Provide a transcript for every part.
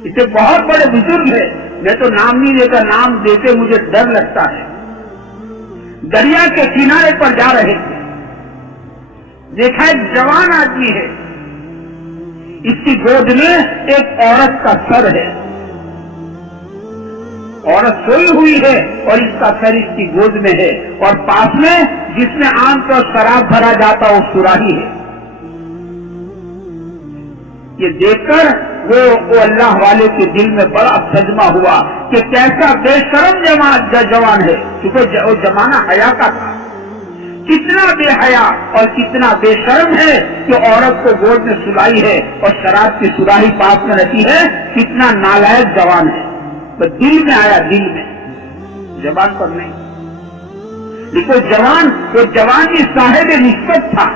اسے بہت بڑے بزرگ ہے، میں تو نام نہیں لیتا، نام دیتے مجھے ڈر لگتا ہے. دریا کے کنارے پر جا رہے تھے، دیکھا ایک جوان آدمی ہے، اس کی گود میں ایک عورت کا سر ہے. عورت سوئی ہوئی ہے اور اس کا سر اس کی گود میں ہے، اور پاس میں جس میں عام طور شراب بھرا جاتا وہ سراہی ہے. یہ دیکھ کر وہ اللہ والے کے دل میں بڑا صدمہ ہوا کہ کیسا بے شرم جوان ہے، کیونکہ وہ زمانہ حیا کا تھا. کتنا بے حیا اور کتنا بے شرم ہے کہ عورت کو گود میں سلائی ہے اور شراب کی سراہی پاس میں رکھی ہے. کتنا نالائق جوان ہے. بس دل میں آیا، دل میں، زبان پر نہیں. دیکھو جوان، وہ جوان کی صاحب نسبت تھا.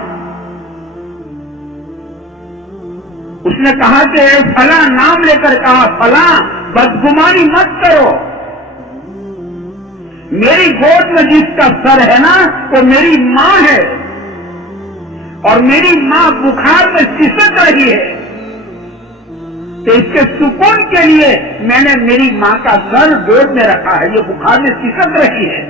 اس نے کہا کہ فلاں نام لے کر کہا، فلاں بدگمانی مت کرو، میری گود میں جس کا سر ہے نا وہ میری ماں ہے، اور میری ماں بخار میں سسک رہی ہے، تو اس کے سکون کے لیے میں نے میری ماں کا سر گود میں رکھا ہے. یہ بخار میں سسک رہی ہے،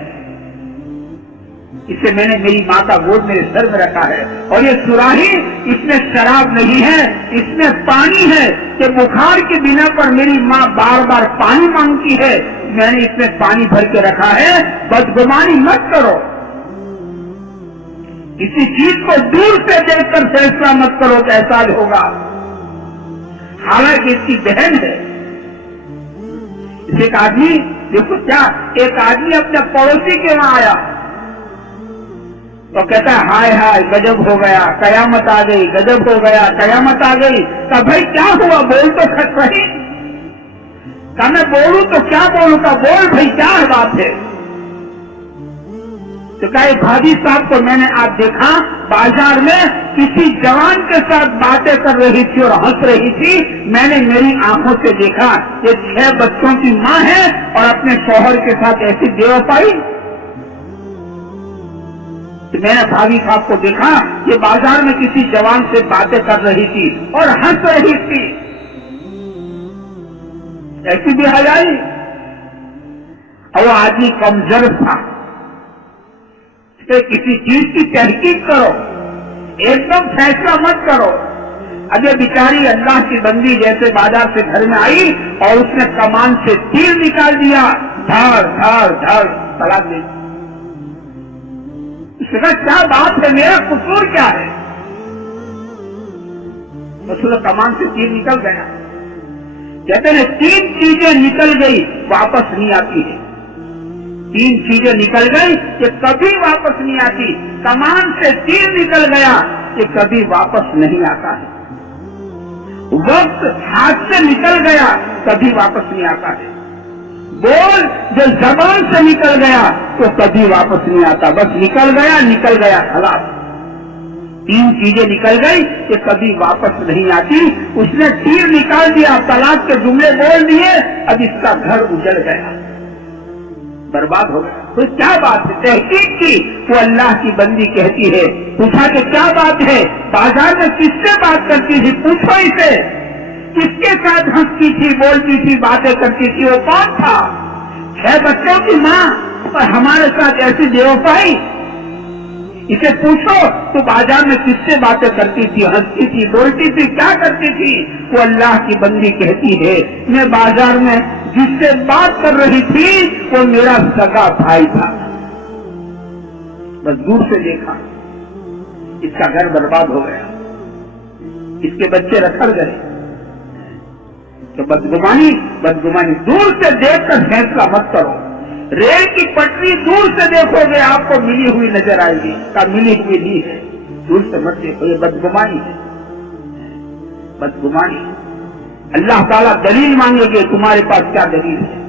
اسے میں نے میری ماں کا گود میرے سر میں رکھا ہے. اور یہ سراہی، اس میں شراب نہیں ہے، اس میں پانی ہے، کہ بخار کی بنا پر میری ماں بار بار پانی مانگتی ہے، میں نے اس میں پانی بھر کے رکھا ہے. بدگمانی مت کرو، کسی چیز کو دور سے دیکھ کر فیصلہ مت کرو کہ ایسا ہوگا. حالانکہ اس کی بہن ہے. ایک آدمی، دیکھو کیا، ایک آدمی اپنے پڑوسی کے وہاں آیا تو کہتا ہے ہائے ہائے گجب ہو گیا، قیامت آ گئی، گجب ہو گیا، قیامت آ گئی. کہا بھائی کیا ہوا، بول تو کھٹ رہی. کہا میں بولوں تو کیا بولوں، کا بول بھائی کیا بات ہے. تو کہا بھابھی صاحب کو میں نے آج دیکھا بازار میں کسی جوان کے ساتھ باتیں کر رہی تھی اور ہنس رہی تھی. میں نے میری آنکھوں سے دیکھا، یہ 6 بچوں کی ماں ہے اور اپنے شوہر کے ساتھ ایسی بے وفائی. تو میں نے بھابھی صاحب کو دیکھا یہ بازار میں کسی جوان سے باتیں کر رہی تھی اور ہنس رہی تھی. ایسی بے حیائی. اور وہ آدمی کمزور تھا. کسی چیز کی تحقیق کرو، ایک دم فیصلہ مت کرو. اب یہ بیچاری اللہ کی بندی جیسے بازار سے گھر میں آئی اور اس نے کمان سے تیر نکال دیا، دھڑ دھڑ دھڑ طلاق دے. اس نے کہا کیا بات ہے، میرا قصور کیا ہے. اس نے کمان سے تیر نکل گیا. کہتے ہیں 3 چیزیں نکل گئی واپس نہیں آتی ہے. 3 چیزیں نکل گئی کہ کبھی واپس نہیں آتی. کمان سے تیر نکل گیا کہ کبھی واپس نہیں آتا ہے. وقت ہاتھ سے نکل گیا کبھی واپس نہیں آتا ہے. بول جو زبان سے نکل گیا تو کبھی واپس نہیں آتا. بس نکل گیا خلاص. 3 چیزیں نکل گئی کہ کبھی واپس نہیں آتی. اس نے تیر نکال دیا، طلاق کے جملے بول دیے، اب اس کا گھر اجڑ گیا، برباد ہو گیا. تو کیا بات ہے، تحقیق کی. وہ اللہ کی بندی کہتی ہے، پوچھا کہ کیا بات ہے، بازار میں کس سے بات کرتی تھی، پوچھو اسے، کس کے ساتھ ہنستی تھی، بولتی تھی، باتیں کرتی تھی، وہ کون تھا. 6 بچوں کی ماں اور ہمارے ساتھ ایسی بے وفائی. اسے پوچھو تو بازار میں کس سے باتیں کرتی تھی، ہنستی تھی، بولتی تھی، کیا کرتی تھی. وہ اللہ کی بندی کہتی ہے میں بازار میں جس سے بات کر رہی تھی وہ میرا سگا بھائی تھا. بس دور سے دیکھا، اس کا گھر برباد ہو گیا، اس کے بچے رکھڑ گئے. تو بدگمانی دور سے دیکھ کر فیصلہ مت کرو. ریل کی پٹری دور سے دیکھو گے آپ کو ملی ہوئی نظر آئے گی، کا ملی ہوئی نہیں ہے. دور سے مت دیکھو، یہ بدگمانی ہے. بدگمانی. اللہ تعالیٰ دلیل مانگے گے، تمہارے پاس کیا دلیل ہے.